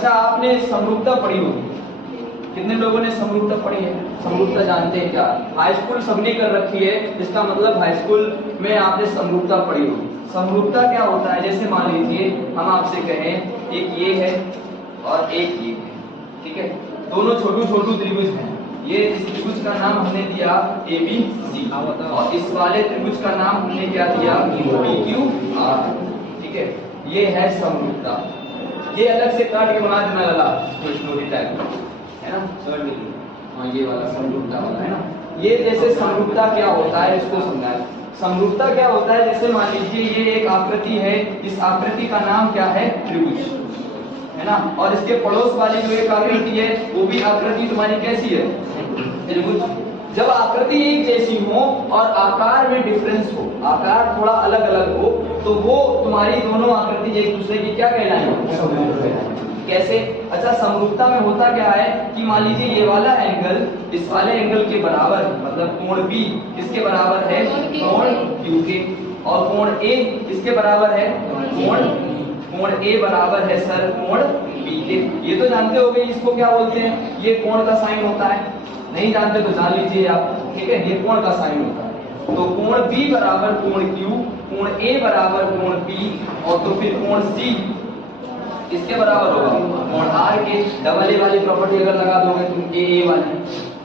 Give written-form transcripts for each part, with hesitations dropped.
अच्छा, आपने समरूपता पढ़ी होगी, कितने लोगों ने समरूपता पढ़ी है? समरूपता जानते हैं क्या? हाई स्कूल सबने कर रखी है, इसका मतलब हाई स्कूल में आपने समरूपता पढ़ी होगी। समरूपता क्या होता है? जैसे मान लीजिए हम आपसे कहें एक ये है और एक ये है, ठीक है, दोनों छोटू छोटू त्रिभुज हैं। ये इस त्रिभुज का नाम हमने दिया ABC और इस वाले त्रिभुज का नाम हमने क्या दिया? PQR, ठीक है। ये है समरूपता। ये अलग से काट के बना देना लगा स्टोरी टाइप, है ना, सर देखिए, हाँ ये वाला समरूपता वाला है ना। ये जैसे समरूपता क्या होता है इसको समझाएं। समरूपता क्या होता है? जैसे मान लीजिए ये एक आकृति है, इस आकृति का नाम क्या है? त्रिभुज, है ना, और इसके पड़ोस वाली जो एक आकृति है वो भी आकृति तुम्हारी कैसी है? त्रिभुज। जब आकृति एक जैसी हो और आकार में डिफरेंस हो, आकार थोड़ा अलग अलग हो, तो वो तुम्हारी दोनों आकृति एक दूसरे की क्या कहलाएंगी? कैसे? अच्छा, समरूपता में होता क्या है कि मान लीजिए ये वाला एंगल इस वाले एंगल के बराबर, मतलब कोण B किसके बराबर है? कोण Q के, और कोण A किसके बराबर है? कोण A बराबर है सर कोण B के। ये तो जानते होंगे इसको क्या बोलते हैं? ये कोण का साइन होता है, नहीं जानते तो जान लीजिए आप, ठीक है, ये कोण का साइन होता है। तो कोण B बराबर कोण Q, कोण A बराबर कोण P, और तो फिर कोण C इसके बराबर होगा कोण R के। डबल ए वाली प्रॉपर्टी अगर लगा दोगे तुम A वाली,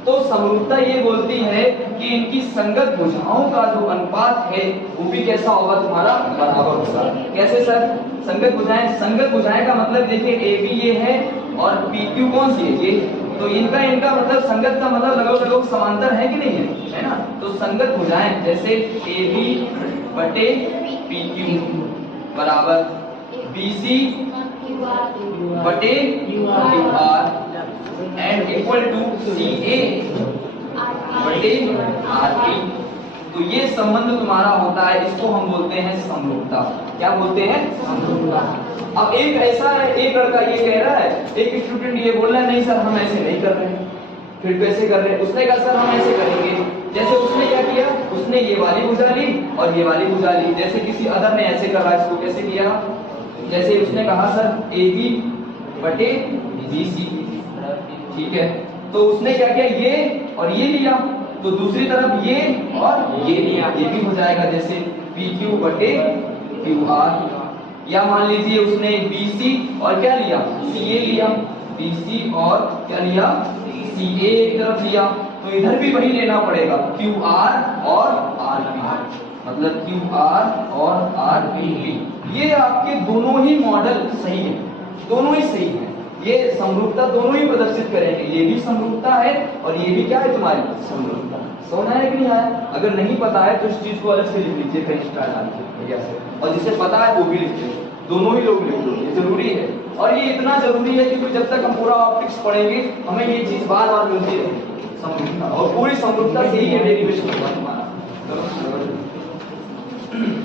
तो समरूपता ये बोलती है कि इनकी संगत भुजाओं का जो अनुपात है वो भी कैसा होगा? तुम्हारा बराबर होगा। कैसे सर? संगत भुजाएं, संगत भुजाएं का मतलब देखिए AB ये है और PQ कौन सी है? ये। तो इनका इनका मतलब संगत का मतलब लगभग समांतर है कि नहीं है? है ना। तो संगत भुजाएं जैसे AB बटे PQ बराबर BC बटे QR and equal to CA बटे RP। तो ये संबंध तुम्हारा होता है, इसको हम बोलते हैं समरूपता। क्या बोलते हैं? समरूपता। अब एक ऐसा है, एक लड़का ये कह रहा है, एक स्टूडेंट ये बोल रहा है नहीं सर हम ऐसे नहीं कर रहे हैं। फिर कैसे कर रहे हैं? उसने कहा सर हम ऐसे करेंगे। जैसे उसने क्या किया? उसने ये वाली भुजा ली और ये वाली भुजा ली। जैसे किसी अदर ने ऐसे कर रहा है, इसको कैसे किया? जैसे उसने कहा सर AB बटे BC, ठीक है, तो उसने क्या किया? ये और ये लिया, तो दूसरी तरफ ये और ये लिया, ये भी हो जाएगा जैसे PQ बटे QR। या मान लीजिए उसने BC और क्या लिया? CA लिया, BC और क्या लिया? CA एक तरफ लिया, तो इधर भी वही लेना पड़ेगा QR और RP, मतलब QR और RP। ये आपके दोनों ही मॉडल सही है, दोनों ही सही है। ये समरूपता दोनों ही प्रदर्शित करेंगे, ये भी समरूपता है और ये भी क्या है तुम्हारी? समरूपता। समझ आया कि नहीं आया? अगर नहीं पता है तो इस चीज को अलग से लिख लीजिए कहीं स्टार डाल के, और जिसे पता है वो भी लिख लीजिए, दोनों ही लोग लिख लो, ये जरूरी है। और ये इतना जरूरी है क्योंकि जब तक हम पूरा ऑप्टिक्स पढ़ेंगे हमें ये चीज बार बार मिलती रहेगी, समरूपता, और पूरी समरूपता से ही ये डेरिवेशन होगा तुम्हारा।